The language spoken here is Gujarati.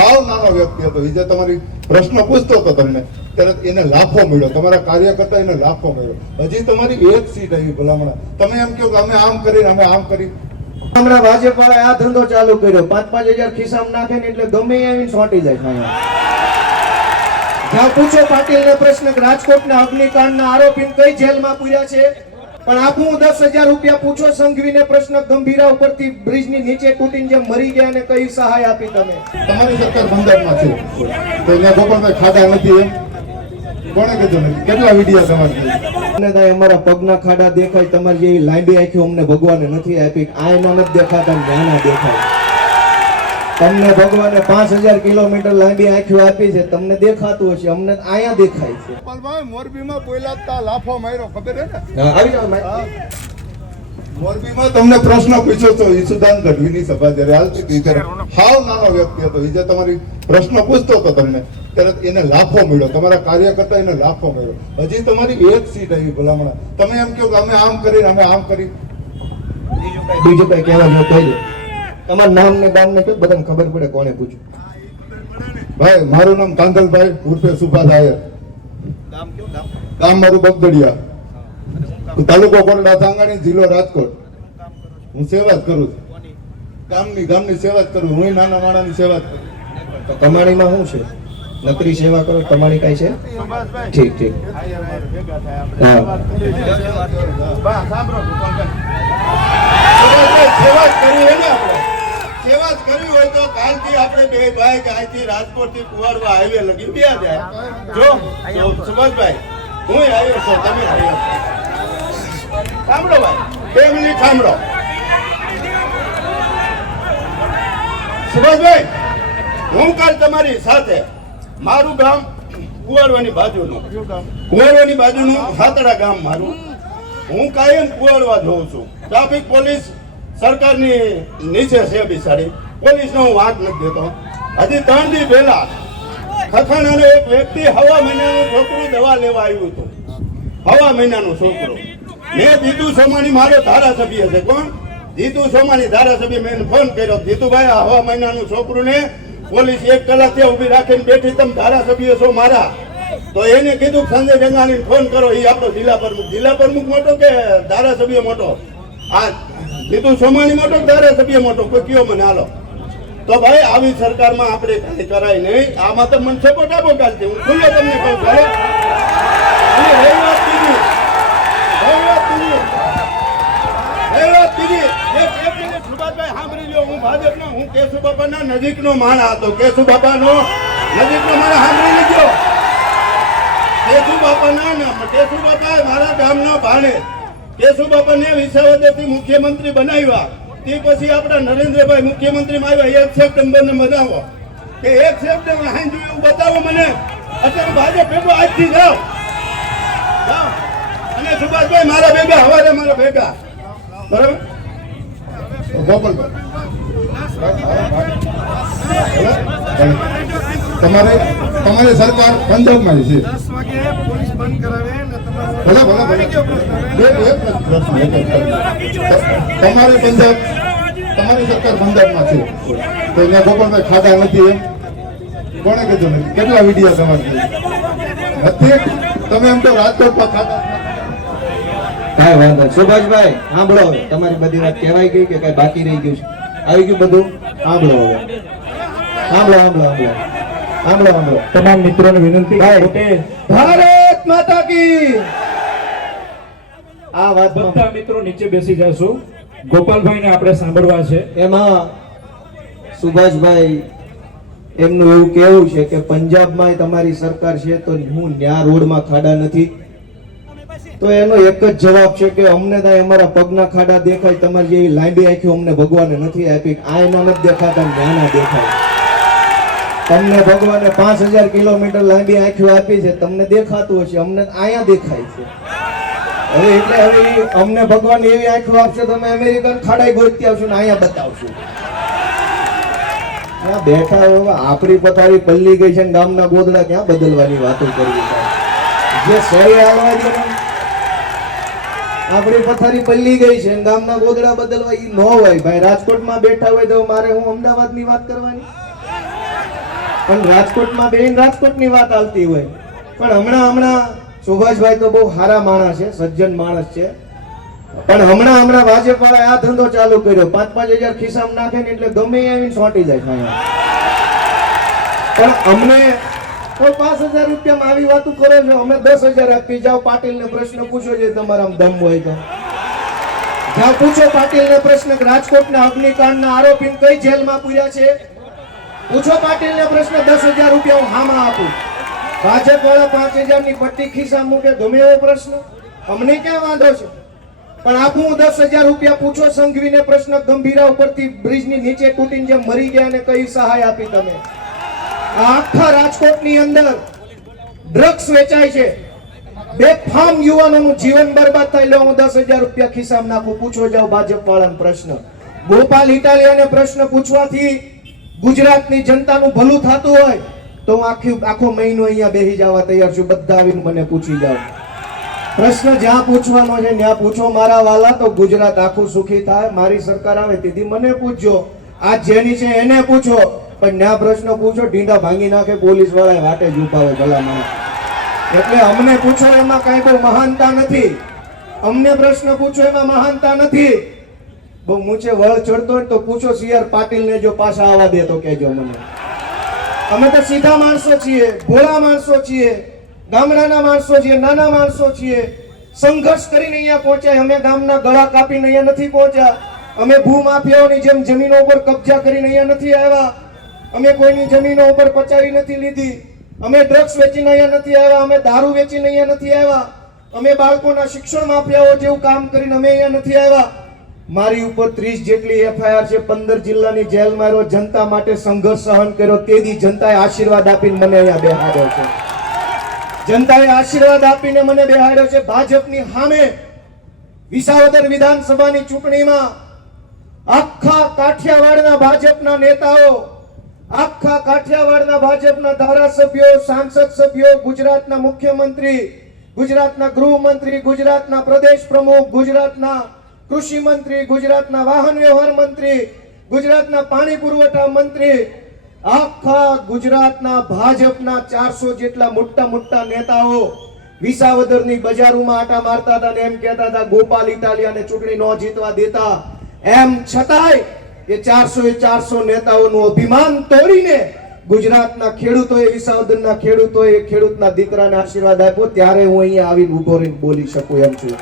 હાવ નાનો વ્યક્તિ હતો. વિજય તમારી પ્રશ્ન પૂછતો હતો તમને, ત્યારે એને લાફો મળ્યો. તમારા કાર્યકર્તા એને લાફો મળ્યો. હજી તમારી એક સીટ આવી ભલામણા. તમે એમ કહો કે અમે આમ કરી અમે આમ કરી હમણાં ભાજપવાળા આ ધંધો ચાલુ કર્યો. પાંચ પાંચ હજાર ખિસ્સામાં નાખે ને એટલે ગમે આવીને સોંટી જાય જ્યાં પૂછો પાટીલ ને પ્રશ્ન રાજકોટના અગ્નિકાંડના આરોપી કઈ જેલમાં પૂર્યા છે? પણ આપું દસ હજાર રૂપિયા પૂછો સંઘવીને પ્રશ્ન ગંભીરા ઉપરથી બ્રિજની નીચે તૂટીને જે મરી ગયા ને કઈ સહાય આપી તમે? તમારી સરકાર બંધારણમાં છે. તો અહીંયા ગોપાલભાઈ ખાડા નથી એમ? કોણે કીધું નથી? કેટલા વીડિયો તમારે અને દાય અમારા પગના ખાડા દેખાય તમારી જેવી લાંબી આંખી અમને ભગવાને નથી આપી. આ એના નથી દેખાતા નાના દેખાય. તમને ભગવાને પાંચ હજાર કિલોમીટર લાંબી આંખીઓ આપી છે તમને દેખાતું હશે અમને અહીંયા દેખાય છે. ગોપાલભાઈ મોરબીમાં બોલાતા લાફો માર્યો ખબર હે ને? આવી જાઓ મોરબીમાં તમને પ્રશ્ન પૂછ્યો તો ઈસુદાન ગઢવીની સભા જ્યારે હાલતી હતી ત્યારે હાવ નાનો વ્યક્તિ હતો. એ જે તમારી પ્રશ્ન પૂછતો હતો તમને ત્યારે એને લાફો મળ્યો. તમારા કાર્યકર્તા એને લાફો મળ્યો. હજી તમારી એક સીટ આવી ભલામણા. તમે એમ કહો કે અમે આમ કરી અમે આમ કરી. બીજું કઈ કહેવા જો કહી દો તમારું નામ ને ગામ ને કહો બધાને ખબર પડે કોને પૂછ્યું. ભાઈ મારું નામ કાંતલભાઈ ઉર્ફે સુભા આયર ગામ મારું બગદડિયા. તાલુકો કોરડા સાંગાણી જિલ્લો રાજકોટ. હું સેવા જ કરું છું. ગામની ગામની સેવા જ કરું હું નાના માણાની સેવા જ કરું તો કમાણીમાં શું છે? નકરી સેવા કરો? કમાણી કઈ છે? ઠીક ઠીક. હા. સેવા કરી સેવા કરવી હોય તો કાલથી આપણે બે ભાઈ કે અહીંથી રાજકોટથી કુવાડવા હાઈવે લગી બે જાય જો સુભાષભાઈ, હું આવ્યો છું, તમે આવ્યો સાંભળો ભાઈ, બે મિનિટ સાંભળો. સુભાષભાઈ, હું કાલ તમારી સાથે મારું ગામ કુવાડવાની બાજુનું કુવાડવાની બાજુનું હાતડા ગામ મારું. હું કાયમ કુવાડવા જોઉં છું. ટ્રાફિક પોલીસ સરકારની નીચે છે બિચારી. પોલીસનો હું વાત નથી દેતો. હજી ત્રણ દી પહેલા ખથાણાનો એક વ્યક્તિ હવા મહિનાનું છોકરું દવા લેવા આવ્યું હતું. હવા મહિનાનું છોકરું. મેં જીતુ સોમાણી મારો ધારાસભ્ય છે, કોણ? જીતુ સોમાણી ધારાસભ્ય મેં ફોન કર્યો. જીતુભાઈ હવા મહિનાનું છોકરું ને પોલીસ એક કલાક ત્યાં ઊભી રાખીને બેઠી, તમે ધારાસભ્ય છો મારા. તો એને કીધું સંજય જંગાણી ફોન કરો. એ આપણો જિલ્લા પ્રમુખ. જિલ્લા પ્રમુખ મોટો કે ધારાસભ્ય મોટો? આ જીતુ સોમાણી મોટો ધારાસભ્ય મોટો? કોઈ કયો મને? હાલો. તો ભાઈ, આવી સરકારમાં આપણે કઈ કરાય નહીં. આમાં તો મને સપોર્ટ આપો કાલથી હું ખુલ્લો તમને કહું બાપાના નજીકનો માણા હતો. કેશુ બાપાનો નજીકનો માણસ સાંભળી લીધો. કેશુ બાપાના નામ. કેશુ બાપા મારા ગામના ભાણે કેશુ બાપાને વિસાવદરથી મુખ્યમંત્રી બનાવ્યા. તે પછી આપણા નરેન્દ્રભાઈ મુખ્યમંત્રીમાં આવ્યા. એક સપ્ટેમ્બર ને બનાવો કે એક સપ્ટેમ્બર હાંજુ એવું બતાવો મને. અત્યારે ભાજપ ભેગો આજથી જાઓ. અને સુભાષભાઈ, મારા ભેગા હવારે મારા ભેગા. બરાબર? તમારે તમારી સરકાર પંજાબમાં છે. દસ વાગે પોલીસ બંધ એક ભલે જ તમારી પંજાબ તમારી સરકાર પંજાબમાં છે. તો અહીંયા ગોપાલભાઈ ખાતા નથી એમ? કોણે કીધું નથી? કેટલા વિડીયા તમારે નથી? તમે એમ તો રાજકોટમાં ખાતા. કાંઈ વાંધો નહીં. સુભાષભાઈ સાંભળો હવે. તમારી બધી વાત કહેવાય ગઈ કે કઈ બાકી રહી ગયું છે? આવી ગયું બધું? સાંભળો હવે. સાંભળો સાંભળો સાંભળો. સાંભળો સાંભળો. તમામ મિત્રોને વિનંતી. પોતે ભારત માતા કી! આ વાત બધા મિત્રો નીચે બેસી જશું. ગોપાલભાઈને આપણે સાંભળવા છે. એમાં સુભાષભાઈ એમનું એવું કેવું છે કે પંજાબમાં તમારી સરકાર છે તો હું ન્યા રોડમાં ખાડા નથી. તો એનો એક જ જવાબ છે કે અમને થાય અમારા પગના ખાડા દેખાય તમારી જેવી લાંબી આંખી અમને ભગવાને નથી આપી. આયના નથી દેખાતા નાના દેખાય. તમને ભગવાને પાંચ હજાર કિલોમીટર લાંબી આંખીઓ આપી છે, તમને દેખાતું હશે, અમને અહીંયા દેખાય છે. હવે એટલે હવે અમને ભગવાન એવી આંખો આપશે, તમે અમેરિકન ખાડાઈ ગોતી આવશો ને અહીંયા બતાવશો. બેઠા હવે આપણી પથારી પલ્લી ગઈ છે ગામના ગોદડા ક્યાં બદલવાની વાતો કરવી જે સોય આવવા છે આપણી પથારી પલ્લી ગઈ છે ગામના ગોદડા બદલવા ઈ ન હોય. ભાઈ, રાજકોટમાં બેઠા હોય તો મારે હું અમદાવાદની વાત કરવાની? પણ રાજકોટમાં બેન રાજકોટની વાત આવતી હોય. પણ હમણાં હમણાં સુભાષભાઈ તો બહુ સારા માણસ છે, સજ્જન માણસ છે. પણ હમણાં હમણાં ભાજપ વાળા આ ધંધો ચાલુ કર્યો. પાંચ પાંચ હજાર ખિસ્સામાં નાખે ને એટલે ગમે આવીને સોંટી જાય ખાયા પણ અમને કોઈ પાંચ હજાર રૂપિયામાં આવી વાતું કરો છો? અમે દસ હજાર આપી જાઓ પાટીલને પ્રશ્ન પૂછો છે તમારા દમ હોય તો. જાઓ પૂછો પાટીલને પ્રશ્ન રાજકોટના અગ્નિકાંડના આરોપીને કઈ જેલમાં પૂર્યા છે? પૂછો પાટીલને પ્રશ્ન, દસ હજાર રૂપિયા હું હામાં આપું. ભાજપ વાળા પાંચ હજારની પટ્ટી ખિસ્સા મૂકે ગમે એવો પ્રશ્ન? અમને ક્યાં વાંધો છે? પણ આપું હું દસ હજાર રૂપિયા પૂછો, સંઘવીને પ્રશ્ન ગંભીરા ઉપરથી બ્રિજની નીચે તૂટીને જેમ મરી ગયા અને કઈ સહાય આપી તમે? આખા રાજકોટની અંદર ડ્રગ્સ વેચાય છે. બે ફામ યુવાનોનું જીવન બરબાદ થાય એટલે હું દસ હજાર રૂપિયા ખિસ્સામાં નાખું. પૂછો જાઓ ભાજપ વાળાને પ્રશ્ન. ગોપાલ ઇટાલિયાને પ્રશ્ન પૂછવાથી ગુજરાતની જનતાનું ભલું થતું હોય, તો હું આખી આખો મહિનો અહીંયા બેસી જવા તૈયાર છું. બધા આવીને મને પૂછી જાઓ. પ્રશ્ન જ્યાં પૂછવાનો છે ત્યાં પૂછો. મારા વાલા, તો ગુજરાત આખું સુખી થાય. મારી સરકાર આવે તેથી મને પૂછજો. આ જેની છે એને પૂછો. પણ ત્યાં પ્રશ્ન પૂછો, ઢીંડા ભાંગી નાખે પોલીસવાળા વાટે જ ઉપાવે ભલા માણસ એટલે અમને પૂછો, એમાં કાંઈ બહુ મહાનતા નથી. અમને પ્રશ્ન પૂછો, એમાં મહાનતા નથી. બહુ મૂછે વળ ચડતો હોય તો પૂછો સીઆર પાટીલ ને જો પાછા આવવા દે તો કેજો મને. અમે તો સીધા માણસો છીએ, ભોળા માણસો છીએ, ગામડાના માણસો છીએ, નાના માણસો છીએ. સંઘર્ષ કરીને અહીંયા પહોંચ્યા, અમે ગામના ગળા કાપીને અહીંયા નથી પહોંચ્યા. અમે ભૂમાફિયાઓની જેમ જમીનો ઉપર કબજા કરીને અહીંયા નથી આવ્યા. અમે કોઈની જમીનો ઉપર પચાવી નથી લીધી. અમે ડ્રગ્સ વેચીને અહીંયા નથી આવ્યા, અમે દારૂ વેચીને અહીંયા નથી આવ્યા. અમે બાળકોના શિક્ષણ માફિયાઓ જેવું કામ કરીને અમે અહીંયા નથી આવ્યા. મારી ઉપર ત્રીસ જેટલી એફઆઈઆર છે, પંદર જિલ્લાની જેલ માર્યો જનતા માટે સંઘર્ષ સહન કર્યો, તેથી જનતાએ આશીર્વાદ આપીને મને અહીંયા બેહાડ્યો છે. જનતાએ આશીર્વાદ આપીને મને બેહાડ્યો છે. ભાજપની સામે વિસાવદર વિધાનસભાની ચૂંટણીમાં આખા કાઠિયાવાડના ભાજપના નેતાઓ, આખા કાઠિયાવાડના ભાજપના ધારાસભ્યો, સાંસદ સભ્યો, ગુજરાતના મુખ્યમંત્રી, ગુજરાતના ગૃહમંત્રી, ગુજરાતના પ્રદેશ પ્રમુખ, ગુજરાતના કૃષિ મંત્રી, ગુજરાતના વાહન વ્યવહાર મંત્રી, ગુજરાતના પાણી પુરવઠા મંત્રી, આખા ગુજરાતના ભાજપના ચારસો જેટલા મોટા મોટા નેતાઓ વિસાવદરની બજારોમાં આટા મારતા હતા ને એમ કહેતા હતા, ગોપાલ ઇટાલિયાને ચૂંટણી ન જીતવા દેતા. એમ છતાંય એ ચારસો એ ચારસો નેતાઓનું અભિમાન તોડીને ગુજરાતના ખેડૂતોએ, વિસાવદરના ખેડૂતોએ ખેડૂતના દીકરાને આશીર્વાદ આપ્યો, ત્યારે હું અહીંયા આવીને ઊભો રહીને બોલી શકું એમ છું.